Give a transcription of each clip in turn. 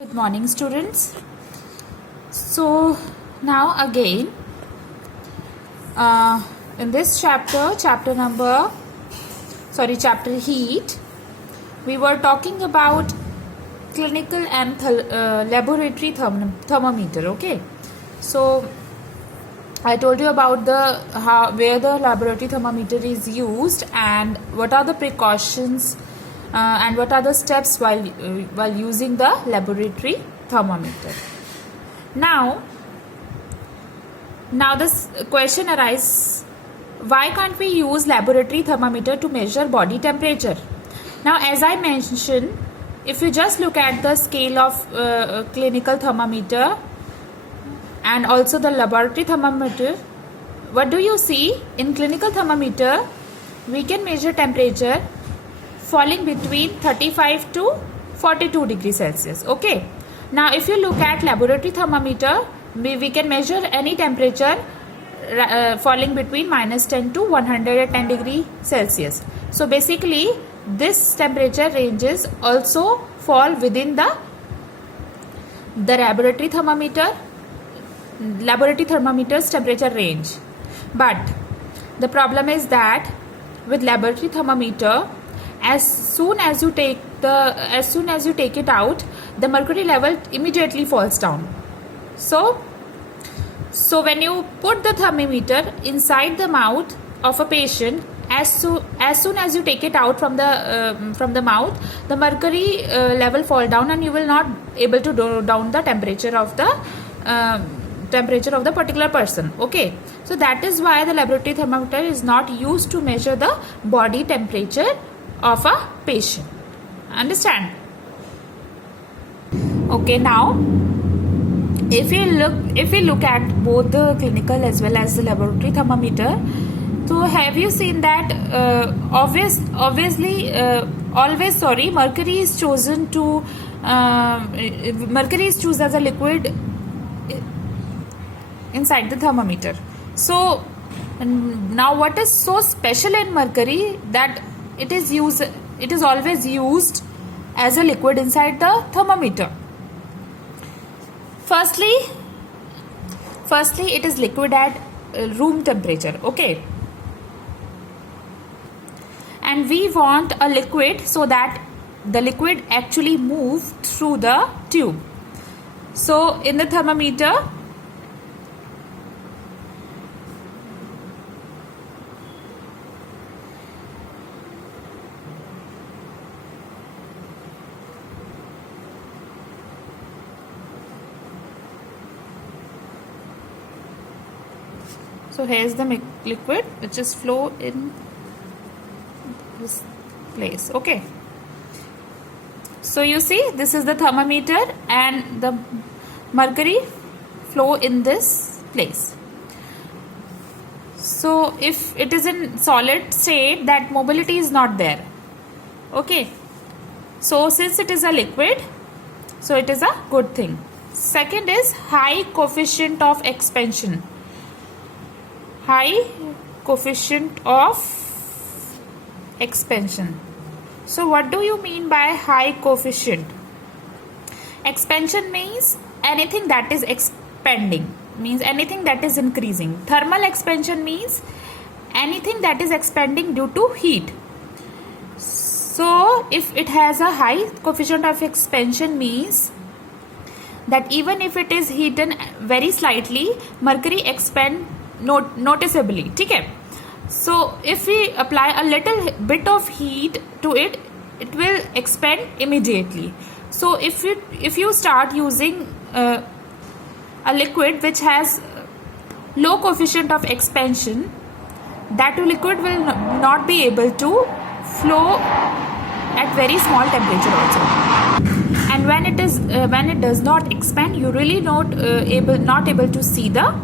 Good morning, students. So now again in this chapter heat, we were talking about clinical and laboratory thermometer. Okay, so I told you about where the laboratory thermometer is used and what are the precautions and what are the steps while using the laboratory thermometer. Now this question arises: why can't we use laboratory thermometer to measure body temperature? Now, as I mentioned, if you just look at the scale of clinical thermometer and also the laboratory thermometer, what do you see? In clinical thermometer, we can measure temperature falling between 35 to 42 degrees Celsius. Okay. Now, if you look at laboratory thermometer, we can measure any temperature falling between -10 to 110 degree Celsius. So, basically, this temperature ranges also fall within the laboratory thermometer's temperature range. But the problem is that with laboratory thermometer, as soon as you take it out, the mercury level immediately falls down. So when you put the thermometer inside the mouth of a patient, as soon as you take it out from the mouth, the mercury level fall down, and you will not able to do down the temperature of the particular person. Okay, so that is why the laboratory thermometer is not used to measure the body temperature of a patient. Understand? Okay, now if we look at both the clinical as well as the laboratory thermometer, so have you seen that mercury is chosen as a liquid inside the thermometer. So now what is so special in mercury that it is always used as a liquid inside the thermometer? Firstly, it is liquid at room temperature. Okay, and we want a liquid so that the liquid actually move through the tube. So in the thermometer, so here is the liquid which is flow in this place. Okay, so you see, this is the thermometer and the mercury flow in this place. So if it is in solid state, that mobility is not there. Okay, so since it is a liquid, so it is a good thing. Second is high coefficient of expansion. High coefficient of expansion. So what do you mean by high coefficient? Expansion means anything that is expanding, means anything that is increasing. Thermal expansion means anything that is expanding due to heat. So if it has a high coefficient of expansion, means that even if it is heated very slightly, mercury expand noticeably. Okay, so if we apply a little bit of heat to it, it will expand immediately. So if you start using a liquid which has low coefficient of expansion, that liquid will not be able to flow at very small temperature also. And when it does not expand, you really not able to see the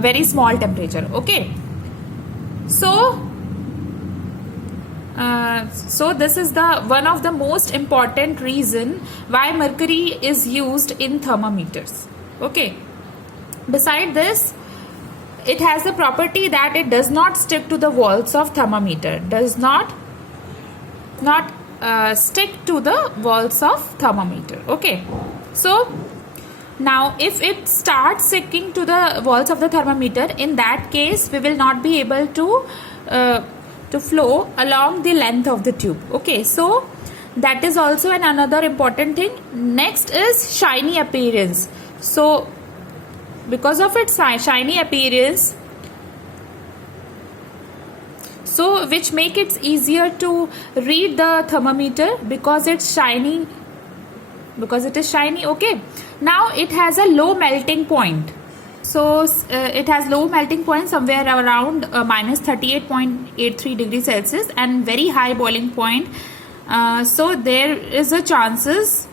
very small temperature. Okay, so this is the one of the most important reason why mercury is used in thermometers. Okay, beside this, it has the property that it does not stick to the walls of thermometer, does not stick to the walls of thermometer. Okay, so now if it starts sticking to the walls of the thermometer, in that case we will not be able to flow along the length of the tube. Okay, so that is also another important thing. Next is shiny appearance. So because of its shiny appearance, so which make it easier to read the thermometer because it's shiny, because it is shiny. Okay, now it has a low melting point. So it has low melting point somewhere around minus 38.83 degrees Celsius and very high boiling point. So there is a chances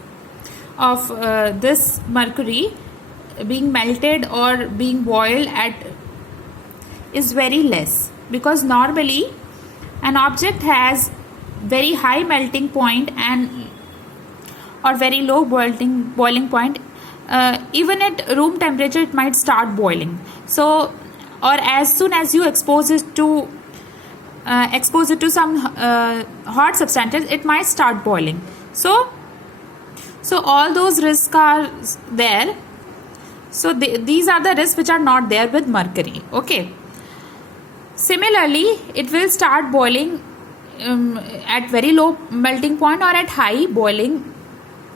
of this mercury being melted or being boiled at is very less, because normally an object has very high melting point and or very low boiling point. Even at room temperature it might start boiling. So, or as soon as you expose it to some hot substances, it might start boiling. So all those risks are there. So these are the risks which are not there with mercury. Okay. Similarly, it will start boiling at very low melting point or at high boiling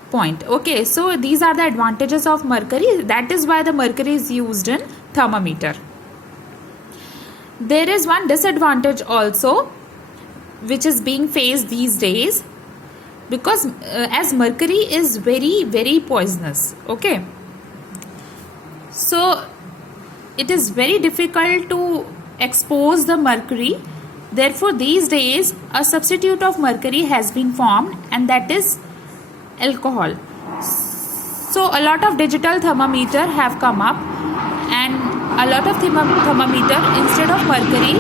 point. Okay, so these are the advantages of mercury. That is why the mercury is used in thermometer. There is one disadvantage also which is being faced these days, because as mercury is very, very poisonous. Okay, so it is very difficult to expose the mercury. Therefore these days a substitute of mercury has been formed, and that is alcohol. So a lot of digital thermometer have come up, and a lot of thermometer, instead of mercury,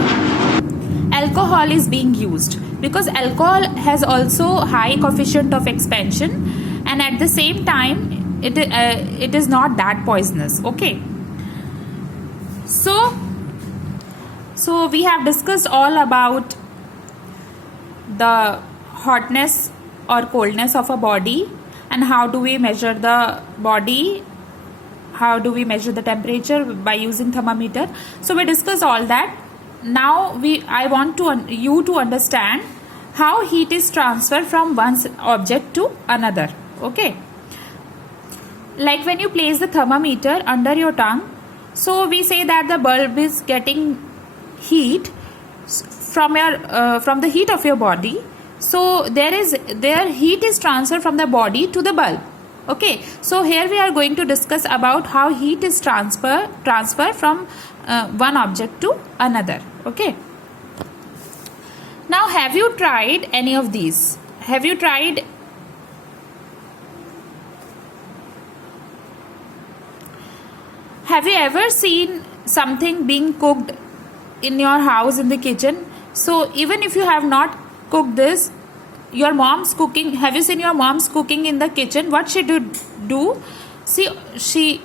alcohol is being used, because alcohol has also high coefficient of expansion, and at the same time it is not that poisonous. Okay, so we have discussed all about the hotness or coldness of a body, and how do we measure the body, how do we measure the temperature by using thermometer. So we discussed all that. Now I want you to understand how heat is transferred from one object to another. Okay, like when you place the thermometer under your tongue, so we say that the bulb is getting heat from the heat of your body. So their heat is transferred from the body to the bulb. Okay, so here we are going to discuss about how heat is transfer from one object to another. Okay, now have you tried any of these? Have you ever seen something being cooked in your house, in the kitchen? So even if you have not cooked this, your mom's cooking, have you seen your mom's cooking in the kitchen? What she do? See,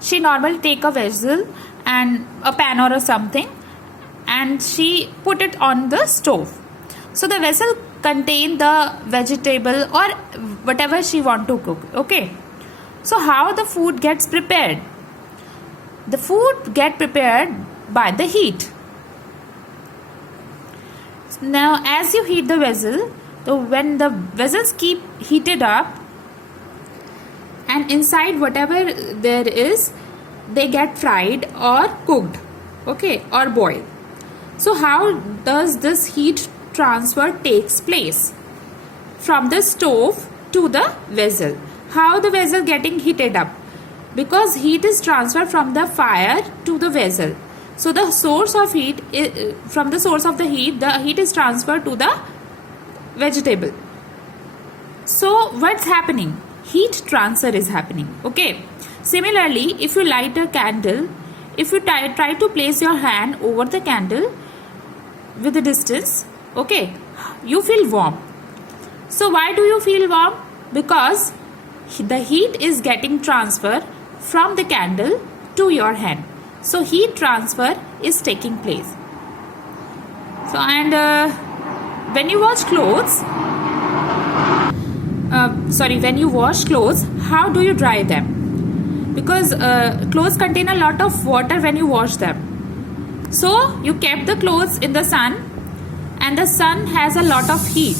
she normally take a vessel and a pan or something, and she put it on the stove. So the vessel contain the vegetable or whatever she want to cook. Okay, so how the food gets prepared? The food get prepared by the heat. Now as you heat the vessel, so when the vessels keep heated up, and inside whatever there is, they get fried or cooked. Okay, or boiled. So how does this heat transfer takes place? From the stove to the vessel. How the vessel getting heated up? Because heat is transferred from the fire to the vessel. So the source of heat is, from the source of the heat is transferred to the vegetable. So what's happening? Heat transfer is happening. Okay. Similarly, if you light a candle, if you try to place your hand over the candle with a distance, okay, you feel warm. So why do you feel warm? Because the heat is getting transferred from the candle to your hand. So heat transfer is taking place. So and when you wash clothes, when you wash clothes, how do you dry them? Because clothes contain a lot of water when you wash them. So you kept the clothes in the sun, and the sun has a lot of heat.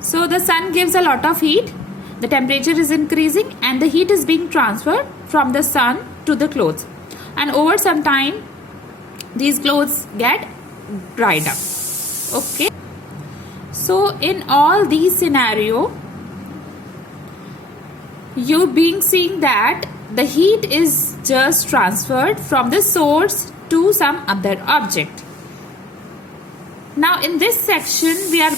So the sun gives a lot of heat, the temperature is increasing, and the heat is being transferred from the sun to the clothes. And over some time, these clothes get dried up. Okay. So in all these scenario, you being seeing that the heat is just transferred from the source to some other object. Now in this section, we are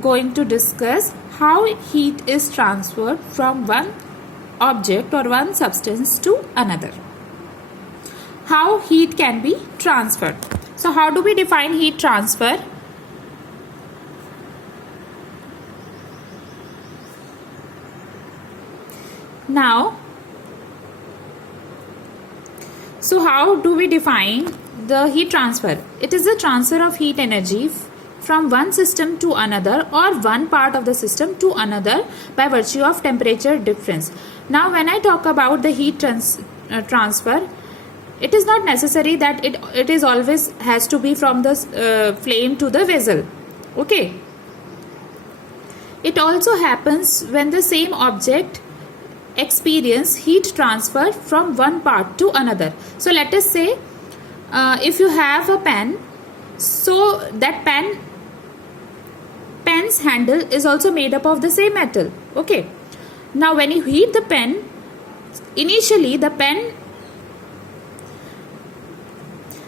going to discuss how heat is transferred from one object or one substance to another. How heat can be transferred. So how do we define heat transfer? Now, so how do we define the heat transfer? It is the transfer of heat energy from one system to another or one part of the system to another by virtue of temperature difference. Now when I talk about the heat transfer, it is not necessary that it is always has to be from the flame to the vessel. Okay. It also happens when the same object experience heat transfer from one part to another. So let us say if you have a pen, so that pen's handle is also made up of the same metal. Okay. Now when you heat the pen, initially the pen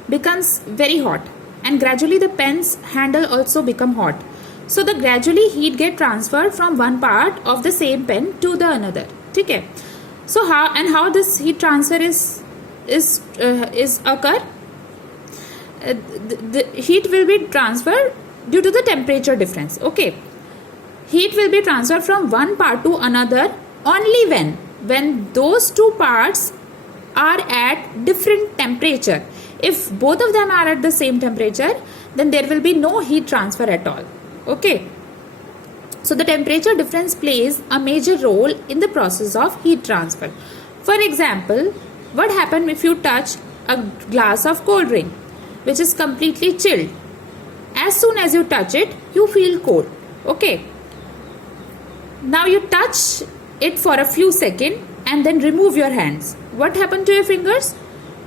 becomes very hot, and gradually the pen's handle also become hot. So the gradually heat get transferred from one part of the same pen to the another. Okay. So how this heat transfer is occur? The heat will be transferred due to the temperature difference. Okay. Heat will be transferred from one part to another only when those two parts are at different temperature. If both of them are at the same temperature, then there will be no heat transfer at all. Okay. So the temperature difference plays a major role in the process of heat transfer. For example, what happens if you touch a glass of cold drink which is completely chilled? As soon as you touch it, you feel cold. Okay. Now you touch it for a few seconds and then remove your hands. What happened to your fingers?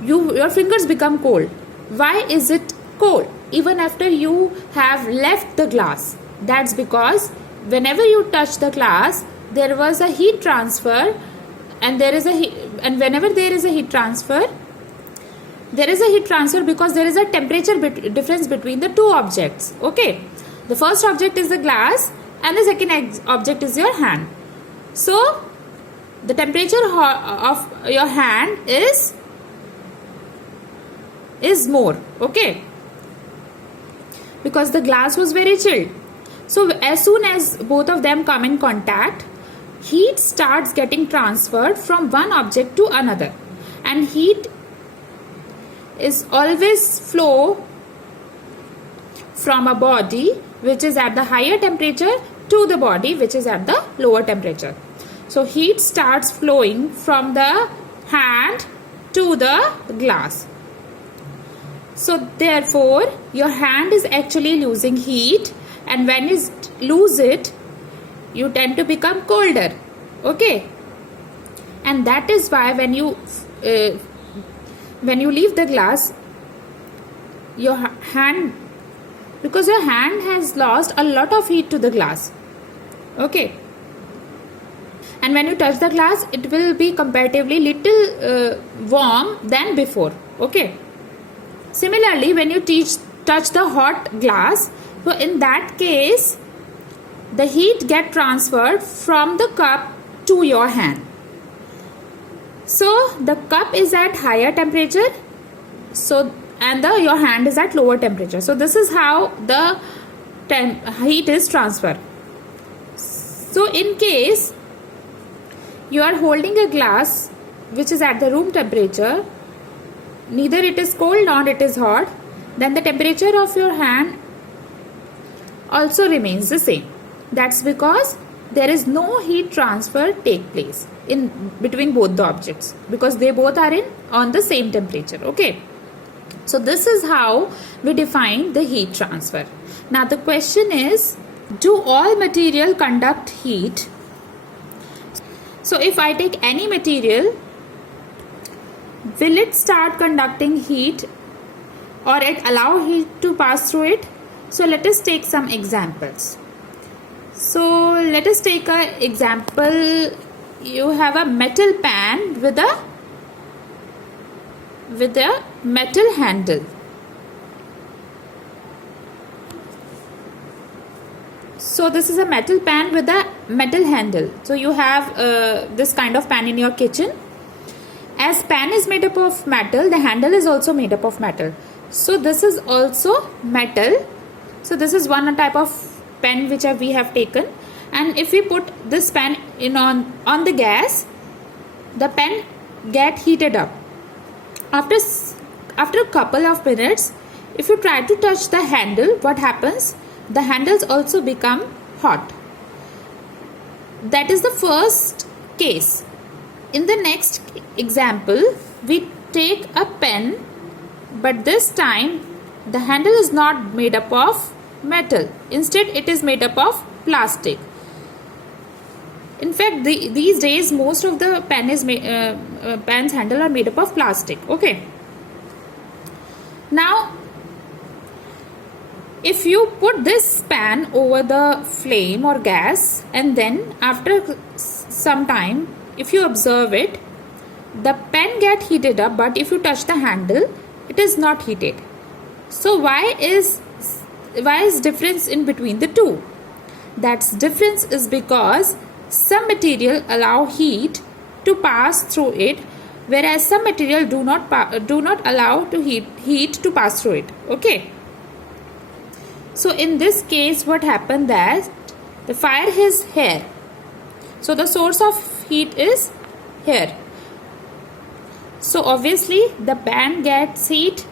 Your fingers become cold. Why is it cold even after you have left the glass? That's because whenever you touch the glass, there was a heat transfer, and whenever there is a heat transfer, because there is a temperature difference between the two objects. Okay, the first object is the glass and the second object is your hand. So the temperature of your hand is more. Okay, because the glass was very chilled. So as soon as both of them come in contact, heat starts getting transferred from one object to another, and heat is always flow from a body which is at the higher temperature to the body which is at the lower temperature. So heat starts flowing from the hand to the glass. So therefore your hand is actually losing heat, and when you lose it, you tend to become colder. Okay, and that is why when you leave the glass, your hand, because your hand has lost a lot of heat to the glass. Okay, and when you touch the glass, it will be comparatively little warm than before. Okay. Similarly, when you touch the hot glass, so in that case, the heat get transferred from the cup to your hand. So the cup is at higher temperature, and your hand is at lower temperature. So this is how the heat is transferred. So in case you are holding a glass which is at the room temperature, neither it is cold nor it is hot, then the temperature of your hand also remains the same. That's because there is no heat transfer take place in between both the objects because they both are in on the same temperature. Okay, so this is how we define the heat transfer. Now the question is, do all material conduct heat? So if I take any material, will it start conducting heat or it allow heat to pass through it? So let us take some examples. So let us take an example. You have a metal pan with a metal handle. So this is a metal pan with a metal handle. So you have this kind of pan in your kitchen. As pan is made up of metal, the handle is also made up of metal. So this is also metal. So this is one type of pan which we have taken. And if we put this pan in on the gas, the pan get heated up. After a couple of minutes, if you try to touch the handle, what happens? The handles also become hot. That is the first case. In the next example, we take a pen, but this time the handle is not made up of metal. Instead, it is made up of plastic. In fact, these days most of the pen's handle are made up of plastic. Okay. Now, if you put this pan over the flame or gas, and then after some time, if you observe it, the pan get heated up, but if you touch the handle, it is not heated. So why is difference in between the two? That's difference is because some material allow heat to pass through it, whereas some material do not allow heat to pass through it. Okay. So in this case, what happened that the fire is here. So the source of heat is here. So obviously the pan gets heat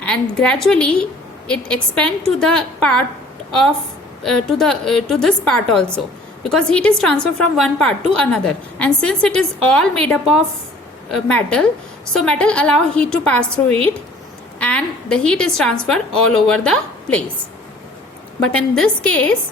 and gradually it expands to the part of to this part also, because heat is transferred from one part to another, and since it is all made up of metal, so metal allow heat to pass through it and the heat is transferred all over the place. But in this case,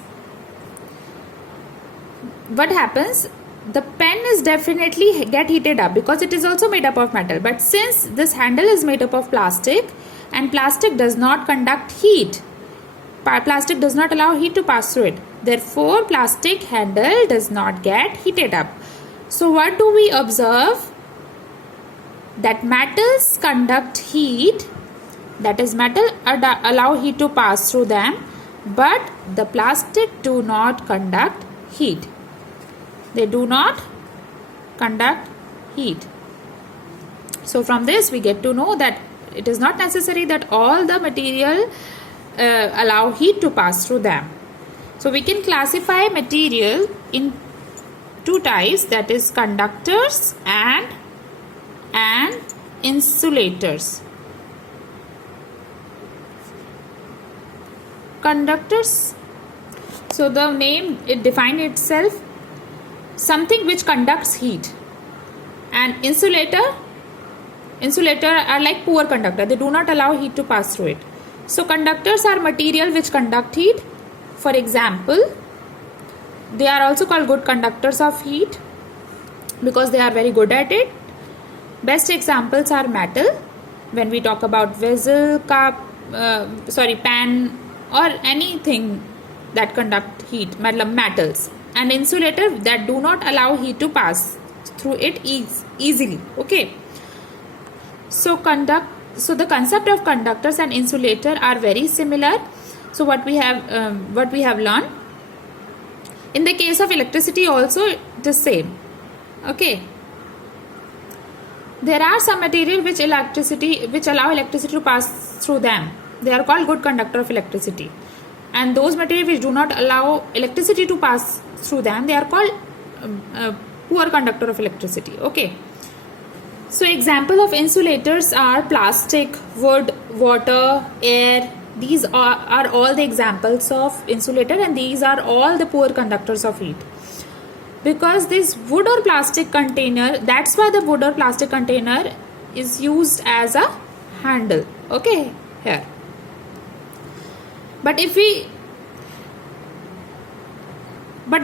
what happens? The pen is definitely get heated up because it is also made up of metal. But since this handle is made up of plastic and plastic does not conduct heat, plastic does not allow heat to pass through it. Therefore, plastic handle does not get heated up. So what do we observe? That metals conduct heat, that is metal allow heat to pass through them, but the plastic do not conduct heat. They do not conduct heat. So from this we get to know that it is not necessary that all the material allow heat to pass through them. So we can classify material in two types, that is conductors and insulators. Conductors, so the name it defines itself, something which conducts heat, and insulator are like poor conductor, they do not allow heat to pass through it. So conductors are material which conduct heat. For example, they are also called good conductors of heat because they are very good at it. Best examples are metal, when we talk about vessel, cup, pan or anything that conduct heat, metals, and insulator that do not allow heat to pass through it easily. Okay. So the concept of conductors and insulator are very similar. So what we have learned in the case of electricity also the same. Okay. There are some material which allow electricity to pass through them. They are called good conductor of electricity. And those material which do not allow electricity to pass through them, they are called poor conductor of electricity. Okay. So example of insulators are plastic, wood, water, air. These are all the examples of insulator, and these are all the poor conductors of heat. because this wood or plastic container, that's why the wood or plastic container is used as a handle. Okay, here. But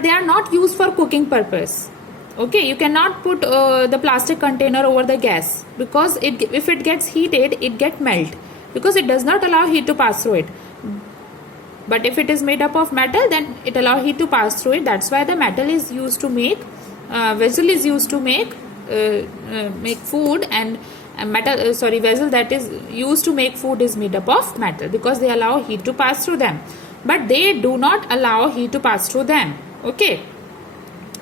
they are not used for cooking purpose. Okay, you cannot put the plastic container over the gas, because if it gets heated, it get melt, because it does not allow heat to pass through it. But if it is made up of metal, then it allows heat to pass through it. That's why the metal is used to make vessel is used to make food, and vessel that is used to make food is made up of metal, because they allow heat to pass through them. But they do not allow heat to pass through them. Okay,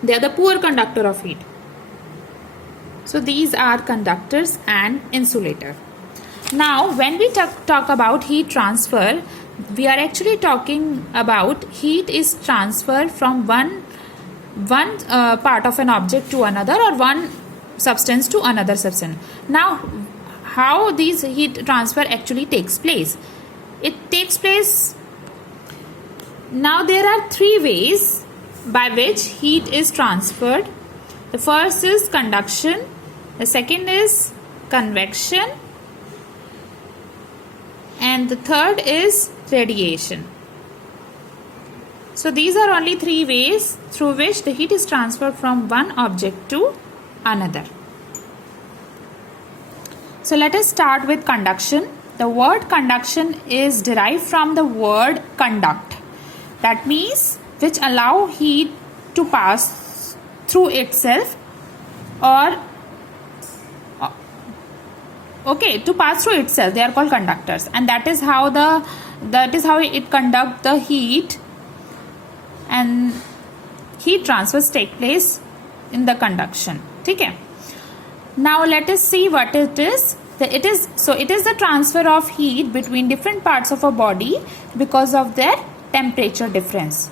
they are the poor conductor of heat. So these are conductors and insulator. Now when we talk about heat transfer, we are actually talking about heat is transferred from one part of an object to another, or one substance to another substance. Now how this heat transfer actually takes place? It takes place, now there are three ways by which heat is transferred. The first is conduction, the second is convection, and the third is radiation. So these are only three ways through which the heat is transferred from one object to another. So let us start with conduction. The word conduction is derived from the word conduct. That means which allow heat to pass through itself, or to pass through itself. They are called conductors, and that is how it conduct the heat, and heat transfers take place in the conduction. Okay. Now let us see what it is. It is the transfer of heat between different parts of a body because of their temperature difference.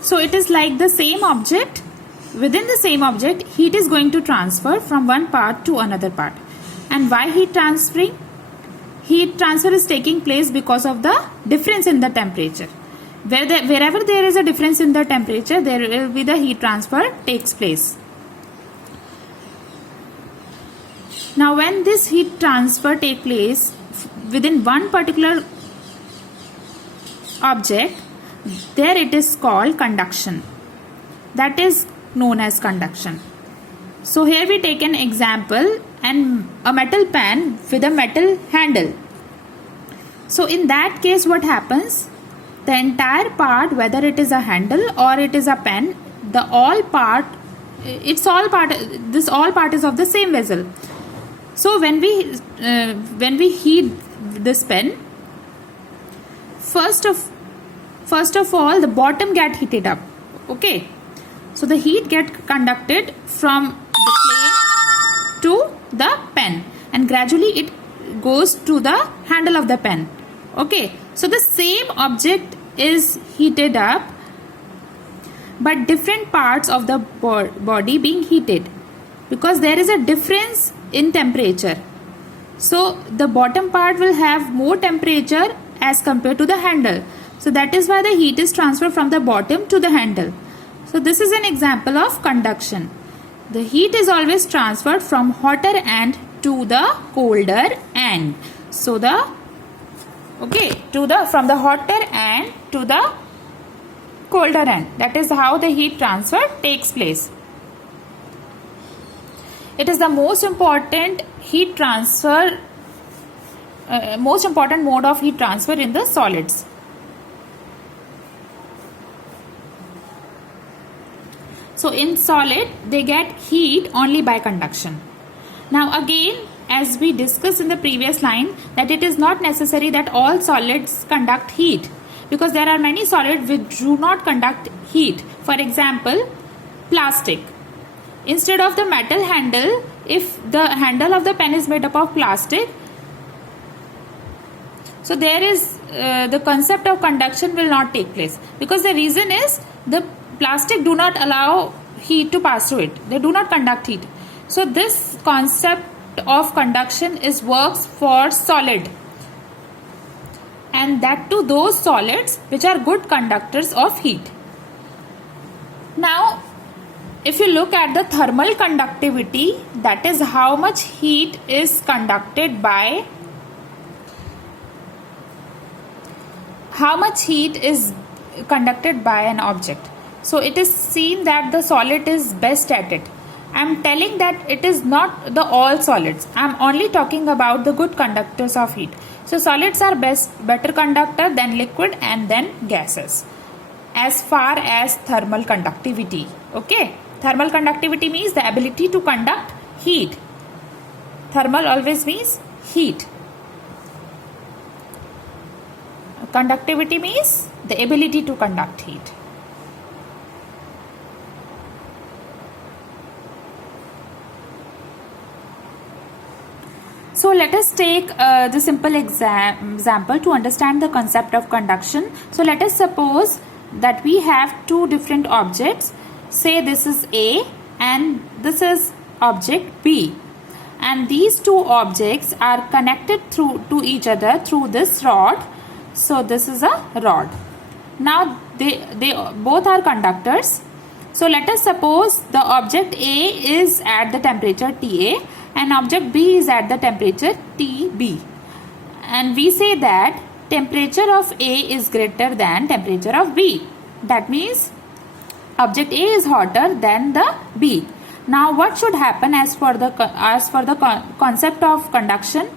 So it is like the same object. Within the same object, heat is going to transfer from one part to another part. And why heat transferring? Heat transfer is taking place because of the difference in the temperature. Wherever there is a difference in the temperature, there will be the heat transfer takes place. Now when this heat transfer takes place within one particular object, there it is called conduction. That is known as conduction. So here we take an example, and a metal pen with a metal handle. So in that case, what happens? The entire part, whether it is a handle or it is a pen, this all part is of the same vessel. So when we heat this pen, first of all, the bottom get heated up. Okay, so the heat get conducted from the flame to the pen, and gradually it goes to the handle of the pen. Okay, so the same object is heated up, but different parts of the body being heated, because there is a difference in temperature. So the bottom part will have more temperature as compared to the handle. So that is why the heat is transferred from the bottom to the handle. So this is an example of conduction. The heat is always transferred from hotter end to the colder end. So from the hotter end to the colder end. That is how the heat transfer takes place. It is the most important heat transfer, most important mode of heat transfer in the solids. So in solid, they get heat only by conduction. Now again, as we discussed in the previous line, that it is not necessary that all solids conduct heat, because there are many solids which do not conduct heat. For example, plastic. Instead of the metal handle, if the handle of the pen is made up of plastic, so there is the concept of conduction will not take place, because the reason is the plastic do not allow heat to pass through it. They do not conduct heat. So this concept of conduction works for solid, and that to those solids which are good conductors of heat. Now if you look at the thermal conductivity, that is how much heat is conducted by an object. So it is seen that the solid is best at it. I am telling that it is not the all solids. I am only talking about the good conductors of heat. So solids are better conductor than liquid and then gases as far as thermal conductivity. Okay, thermal conductivity means the ability to conduct heat. Thermal always means heat. Conductivity means the ability to conduct heat. So let us take the simple example to understand the concept of conduction. So let us suppose that we have two different objects. Say this is A and this is object B. And these two objects are connected to each other through this rod. So this is a rod. Now they both are conductors. So let us suppose the object A is at the temperature TA and object B is at the temperature TB. And we say that temperature of A is greater than temperature of B. That means object A is hotter than the B. Now what should happen as for the concept of conduction?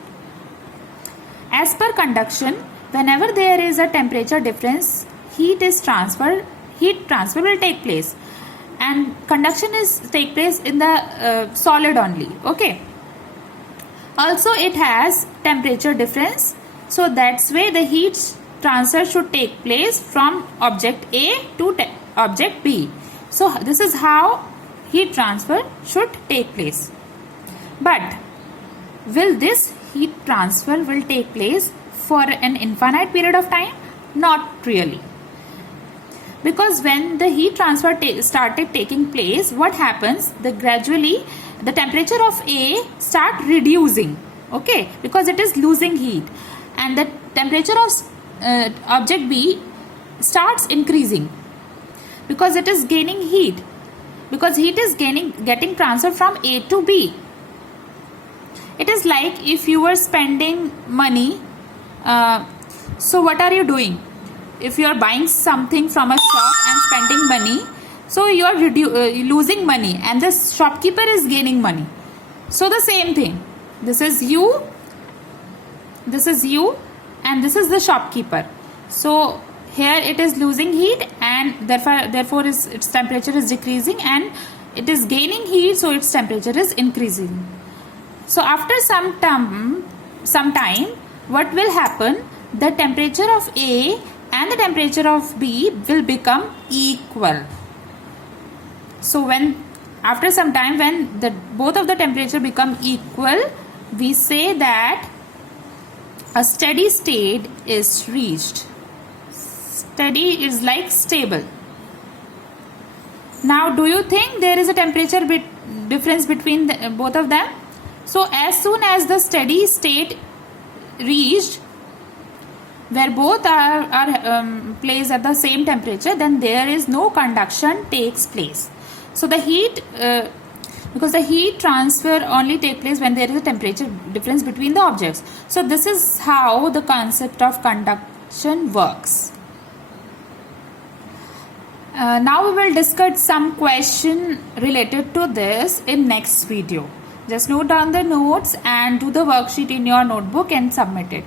As per conduction, whenever there is a temperature difference, heat transfer will take place, and conduction take place in the solid only. Okay. Also it has temperature difference, so that's why the heat transfer should take place from object A to object B. So this is how heat transfer should take place. But will this heat transfer will take place for an infinite period of time? Not really. Because when the heat transfer started taking place, what happens? Gradually the temperature of A start reducing. Okay, because it is losing heat, and the temperature of object B starts increasing because it is gaining heat. Because heat is getting transferred from A to B. It is like if you were spending money. So what are you doing? If you are buying something from a shop and spending money, so you are losing money, and the shopkeeper is gaining money. So the same thing. This is you, and this is the shopkeeper. So here it is losing heat, and therefore its temperature is decreasing, and it is gaining heat, so its temperature is increasing. So after some time, what will happen? The temperature of A and the temperature of B will become equal. So after some time, when both of the temperature become equal, we say that a steady state is reached. Steady is like stable. Now, do you think there is a temperature difference between both of them? So, as soon as the steady state reached, where both are placed at the same temperature, then there is no conduction takes place. So, the heat, because the heat transfer only takes place when there is a temperature difference between the objects. So, this is how the concept of conduction works. Now we will discuss some question related to this in next video. Just note down the notes and do the worksheet in your notebook and submit it.